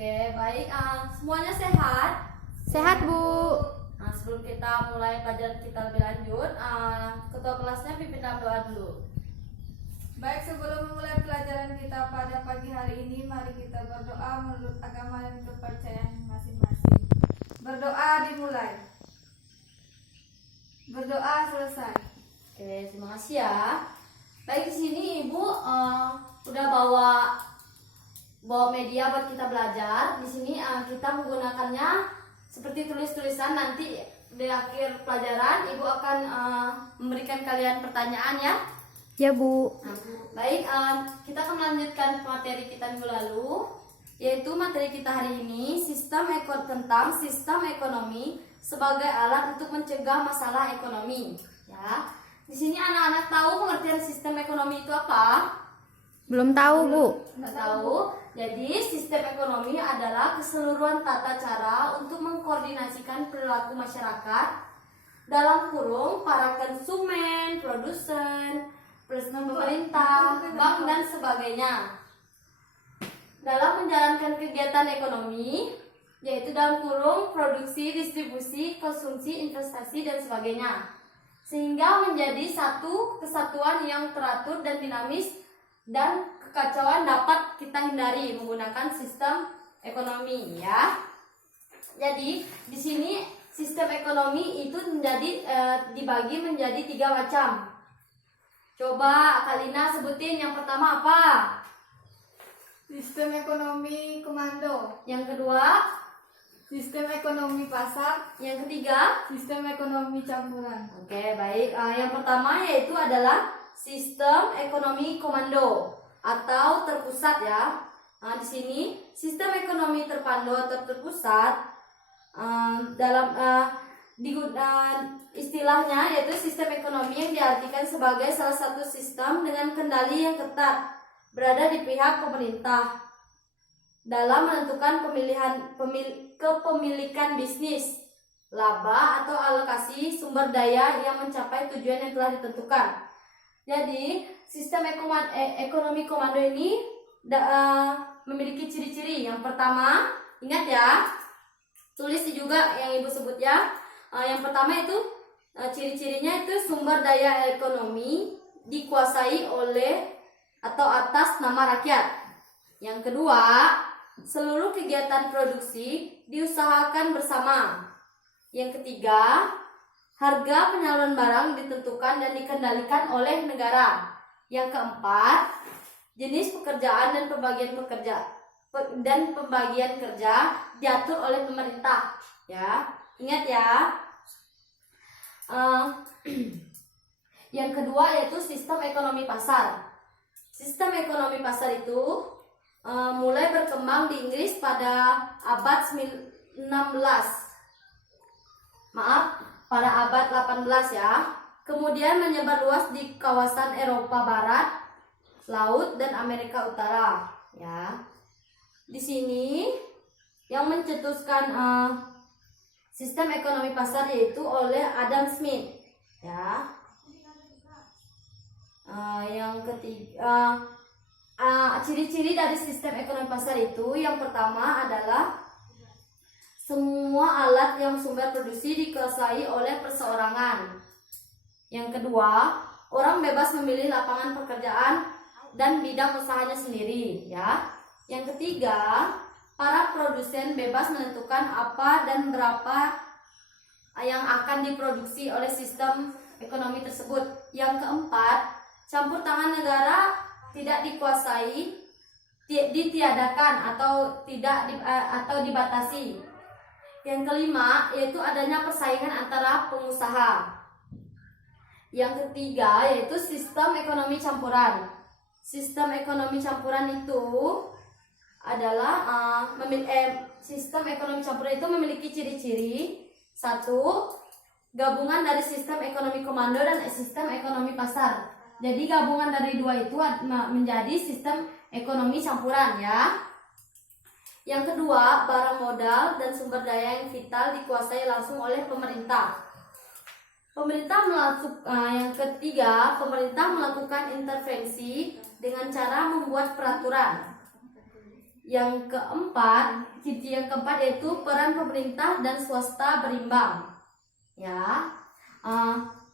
Oke, baik. Semuanya sehat? Sehat, Bu. Sebelum kita mulai pelajaran kita lebih lanjut, ketua kelasnya pimpin doa dulu. Baik, sebelum memulai pelajaran kita pada pagi hari ini, mari kita berdoa menurut agama dan kepercayaan masing-masing. Berdoa dimulai. Berdoa selesai. Oke, terima kasih ya. Baik, di sini Ibu udah bawa media buat kita belajar. Di sini kita menggunakannya seperti tulis-tulisan. Nanti di akhir pelajaran Ibu akan memberikan kalian pertanyaan ya. Ya, Bu. Baik, kita akan melanjutkan materi kita minggu lalu, yaitu materi kita hari ini tentang sistem ekonomi sebagai alat untuk mencegah masalah ekonomi. Ya, di sini anak-anak tahu pengertian sistem ekonomi itu apa? Belum tahu, Bu. Nggak tahu. Jadi sistem ekonomi adalah keseluruhan tata cara untuk mengkoordinasikan perilaku masyarakat dalam kurung para konsumen, produsen, pemerintah, bank dan sebagainya dalam menjalankan kegiatan ekonomi, yaitu dalam kurung produksi, distribusi, konsumsi, investasi dan sebagainya, sehingga menjadi satu kesatuan yang teratur dan dinamis, dan kekacauan dapat kita hindari menggunakan sistem ekonomi ya. Jadi di sini sistem ekonomi itu dibagi menjadi 3 macam. Coba Kalina sebutin yang pertama apa? Sistem ekonomi komando. Yang kedua? Sistem ekonomi pasar. Yang ketiga? Sistem ekonomi campuran. Oke, baik. Yang pertama yaitu adalah sistem ekonomi komando atau terpusat ya. Di sini sistem ekonomi terpadu atau terpusat istilahnya yaitu sistem ekonomi yang diartikan sebagai salah satu sistem dengan kendali yang ketat berada di pihak pemerintah dalam menentukan kepemilikan bisnis, laba atau alokasi sumber daya yang mencapai tujuan yang telah ditentukan. Jadi sistem ekonomi komando ini memiliki ciri-ciri. Yang pertama, ingat ya, tulis juga yang Ibu sebut ya. Yang pertama itu ciri-cirinya itu sumber daya ekonomi dikuasai oleh atau atas nama rakyat. Yang kedua, seluruh kegiatan produksi diusahakan bersama. Yang ketiga, harga penyaluran barang ditentukan dan dikendalikan oleh negara. Yang keempat, jenis pekerjaan dan pembagian kerja diatur oleh pemerintah. Ya, ingat ya. Yang kedua yaitu sistem ekonomi pasar. Sistem ekonomi pasar itu mulai berkembang di Inggris pada abad 16. Pada abad 18 ya. Kemudian menyebar luas di kawasan Eropa Barat, Laut dan Amerika Utara ya. Di sini yang mencetuskan sistem ekonomi pasar yaitu oleh Adam Smith ya. Yang ketiga, ciri-ciri dari sistem ekonomi pasar itu yang pertama adalah semua alat yang sumber produksi dikuasai oleh perseorangan. Yang kedua, orang bebas memilih lapangan pekerjaan dan bidang usahanya sendiri ya. Yang ketiga, para produsen bebas menentukan apa dan berapa yang akan diproduksi oleh sistem ekonomi tersebut. Yang keempat, campur tangan negara tidak dikuasai, ditiadakan atau dibatasi. Yang kelima yaitu adanya persaingan antara pengusaha. Yang ketiga yaitu sistem ekonomi campuran. Sistem ekonomi campuran itu adalah sistem ekonomi campuran itu memiliki ciri-ciri. Satu, gabungan dari sistem ekonomi komando dan sistem ekonomi pasar. Jadi gabungan dari dua itu menjadi sistem ekonomi campuran ya. Yang kedua, barang modal dan sumber daya yang vital dikuasai langsung oleh pemerintah. Yang ketiga, pemerintah melakukan intervensi dengan cara membuat peraturan. Yang keempat, ciri yang keempat yaitu peran pemerintah dan swasta berimbang. Ya,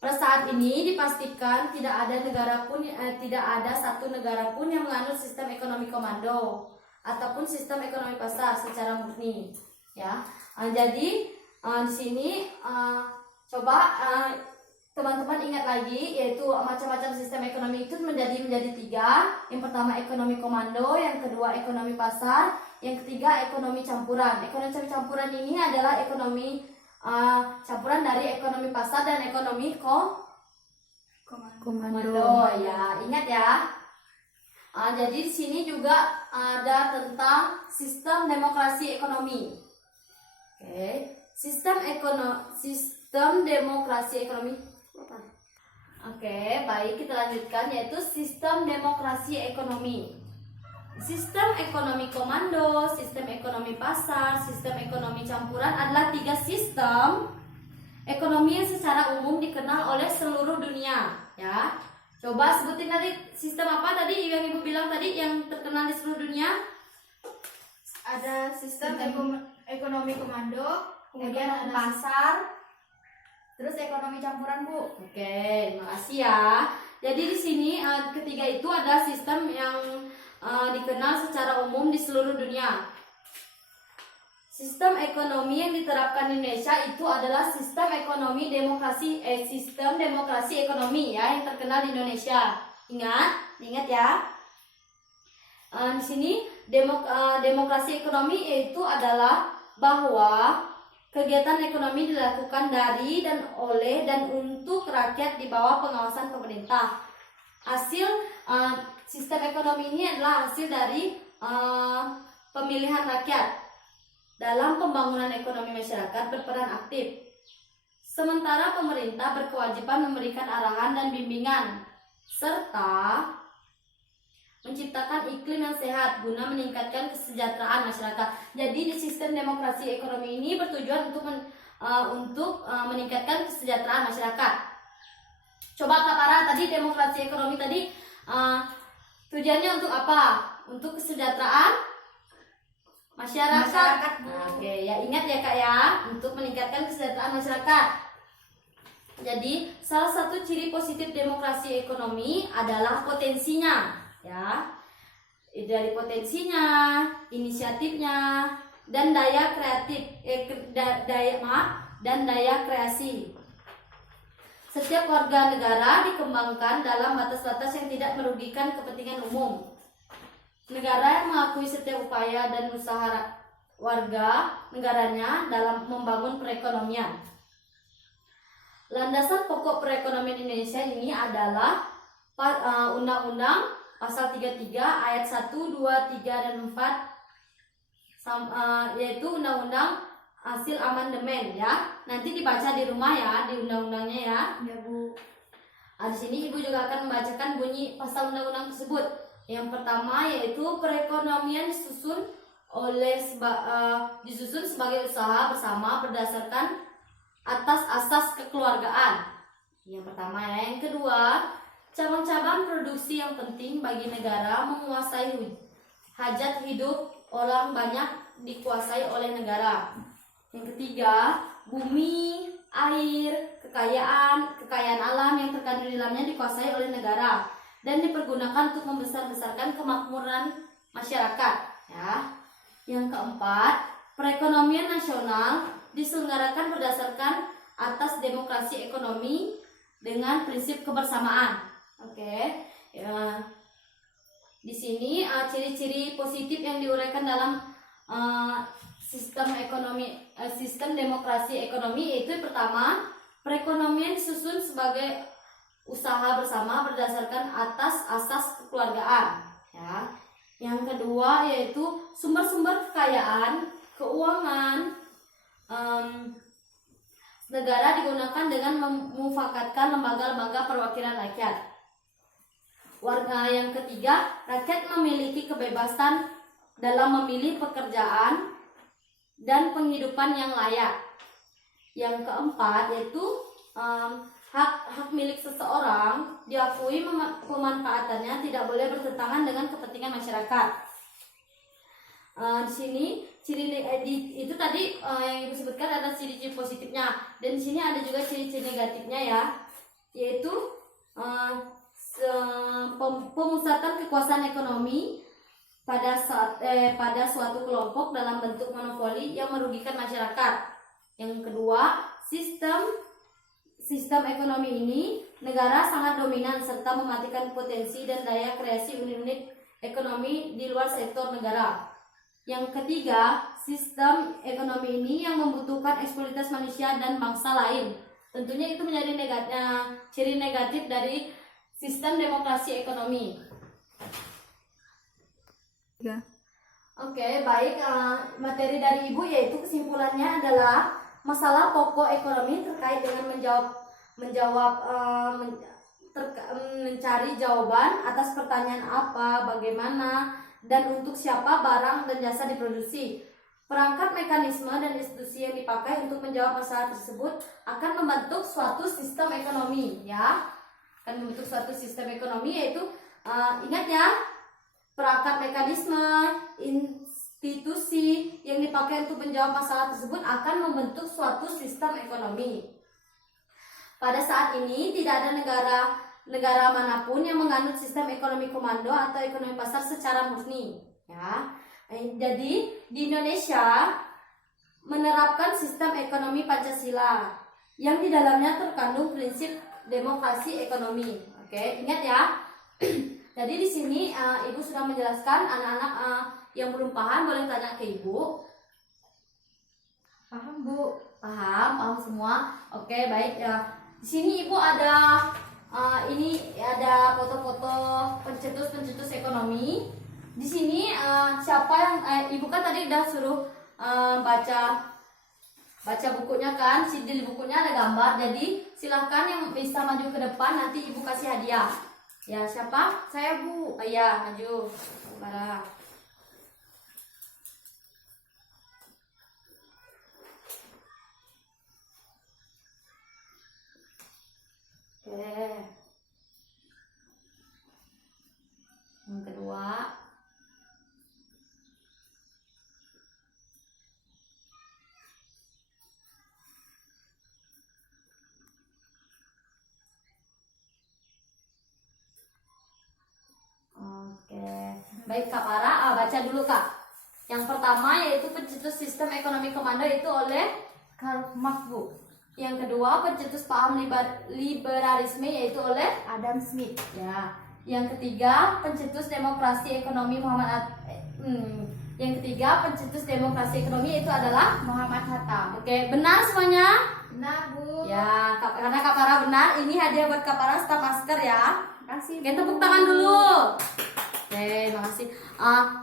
pada saat ini dipastikan tidak ada satu negara pun yang menganut sistem ekonomi komando ataupun sistem ekonomi pasar secara murni. Ya, jadi di sini coba teman-teman ingat lagi, yaitu macam-macam sistem ekonomi itu menjadi tiga. Yang pertama ekonomi komando, yang kedua ekonomi pasar, yang ketiga ekonomi campuran. Ekonomi campuran ini adalah ekonomi campuran dari ekonomi pasar dan ekonomi komando. Ya, ingat ya. Jadi di sini juga ada tentang sistem demokrasi ekonomi. Oke, sistem demokrasi ekonomi. Oke, baik, kita lanjutkan, yaitu sistem demokrasi ekonomi. Sistem ekonomi komando, sistem ekonomi pasar, sistem ekonomi campuran adalah tiga sistem ekonomi yang secara umum dikenal oleh seluruh dunia. Ya, coba sebutin tadi sistem apa tadi yang ibu bilang tadi yang terkenal di seluruh dunia? Ada sistem ekonomi komando, kemudian ada pasar, terus ekonomi campuran, Bu. Oke, makasih ya. Jadi di sini ketiga itu ada sistem yang dikenal secara umum di seluruh dunia. Sistem ekonomi yang diterapkan di Indonesia itu adalah sistem demokrasi ekonomi ya yang terkenal di Indonesia. Ingat ya. Di sini demokrasi ekonomi yaitu adalah bahwa kegiatan ekonomi dilakukan dari dan oleh dan untuk rakyat di bawah pengawasan pemerintah. Hasil sistem ekonomi ini adalah hasil dari pemilihan rakyat dalam pembangunan ekonomi masyarakat berperan aktif. Sementara pemerintah berkewajiban memberikan arahan dan bimbingan serta menciptakan iklim yang sehat guna meningkatkan kesejahteraan masyarakat. Jadi di sistem demokrasi ekonomi ini bertujuan untuk meningkatkan kesejahteraan masyarakat. Coba Kak Farah, tadi demokrasi ekonomi tadi tujuannya untuk apa? Untuk kesejahteraan masyarakat. Oke, ya ingat ya Kak ya, untuk meningkatkan kesejahteraan masyarakat. Jadi salah satu ciri positif demokrasi ekonomi adalah potensinya. Ya, dari potensinya, inisiatifnya, dan daya kreasi. Setiap warga negara dikembangkan dalam batas-batas yang tidak merugikan kepentingan umum. Negara yang mengakui setiap upaya dan usaha warga negaranya dalam membangun perekonomian. Landasan pokok perekonomian Indonesia ini adalah Undang-Undang Pasal 33 ayat 1, 2, 3, dan 4 yaitu Undang-Undang hasil amandemen ya. Nanti dibaca di rumah ya, di undang-undangnya ya. Ya, Bu. Di sini Ibu juga akan membacakan bunyi pasal undang-undang tersebut. Yang pertama yaitu perekonomian disusun sebagai usaha bersama berdasarkan atas asas kekeluargaan. Yang pertama ya. Yang kedua, cabang-cabang produksi yang penting bagi negara menguasai hajat hidup orang banyak dikuasai oleh negara. Yang ketiga, bumi, air, kekayaan alam yang terkandung di dalamnya dikuasai oleh negara dan dipergunakan untuk membesar-besarkan kemakmuran masyarakat. Ya. Yang keempat, perekonomian nasional diselenggarakan berdasarkan atas demokrasi ekonomi dengan prinsip kebersamaan. Oke. Ya. Di sini ciri-ciri positif yang diuraikan dalam sistem demokrasi ekonomi yaitu pertama, perekonomian disusun sebagai usaha bersama berdasarkan atas asas kekeluargaan. Ya. Yang kedua yaitu sumber-sumber kekayaan, keuangan negara digunakan dengan memufakatkan lembaga-lembaga perwakilan rakyat. Warga yang ketiga, rakyat memiliki kebebasan dalam memilih pekerjaan dan penghidupan yang layak. Yang keempat yaitu hak milik seseorang diakui pemanfaatannya tidak boleh bertentangan dengan kepentingan masyarakat. Di sini itu tadi yang ibu sebutkan ada ciri-ciri positifnya, dan di sini ada juga ciri-ciri negatifnya ya, yaitu pemusatan kekuasaan ekonomi pada suatu kelompok dalam bentuk monopoli yang merugikan masyarakat. Yang kedua, sistem ekonomi ini negara sangat dominan serta mematikan potensi dan daya kreasi unit-unit ekonomi di luar sektor negara. Yang ketiga, sistem ekonomi ini yang membutuhkan eksploitasi manusia dan bangsa lain. Tentunya itu menjadi ciri negatif dari sistem demokrasi ekonomi. Ya. Oke, baik. Materi dari ibu yaitu kesimpulannya adalah masalah pokok ekonomi terkait dengan mencari jawaban atas pertanyaan apa, bagaimana, dan untuk siapa barang dan jasa diproduksi. Perangkat mekanisme dan institusi yang dipakai untuk menjawab masalah tersebut akan membentuk suatu sistem ekonomi, ya. Akan membentuk suatu sistem ekonomi yaitu ingat ya, perangkat mekanisme, institusi yang dipakai untuk menjawab masalah tersebut akan membentuk suatu sistem ekonomi. Pada saat ini tidak ada negara manapun yang menganut sistem ekonomi komando atau ekonomi pasar secara murni, ya. Jadi di Indonesia menerapkan sistem ekonomi Pancasila yang di dalamnya terkandung prinsip demokrasi ekonomi. Oke, ingat ya. Jadi di sini ibu sudah menjelaskan, anak-anak yang belum paham boleh tanya ke ibu. Paham bu? Paham semua. Oke, baik ya. Di sini ibu ada ini ada foto-foto pencetus ekonomi. Di sini siapa yang ibu kan tadi udah suruh baca bukunya kan, di bukunya ada gambar. Jadi silahkan yang bisa maju ke depan, nanti ibu kasih hadiah. Ya, siapa? Saya bu. Oh iya, maju. Bara. Oke. Yang kedua. Oke, baik Kak Para, baca dulu Kak. Yang pertama yaitu pencetus sistem ekonomi komando itu oleh Karl Marx Bu. Yang kedua pencetus paham liberalisme yaitu oleh Adam Smith. ya. Yang ketiga pencetus demokrasi ekonomi itu adalah Muhammad Hatta. Oke, benar semuanya? Benar bu. Ya, karena Kak Para benar, ini hadiah buat Kak Para staf masker ya. Kasih. Oke, tepuk tangan dulu. Oke, makasih.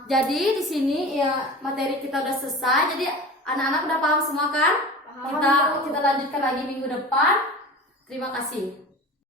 Jadi di sini ya materi kita udah selesai. Jadi anak-anak udah paham semua kan? Paham. Kita lanjutkan lagi minggu depan. Terima kasih.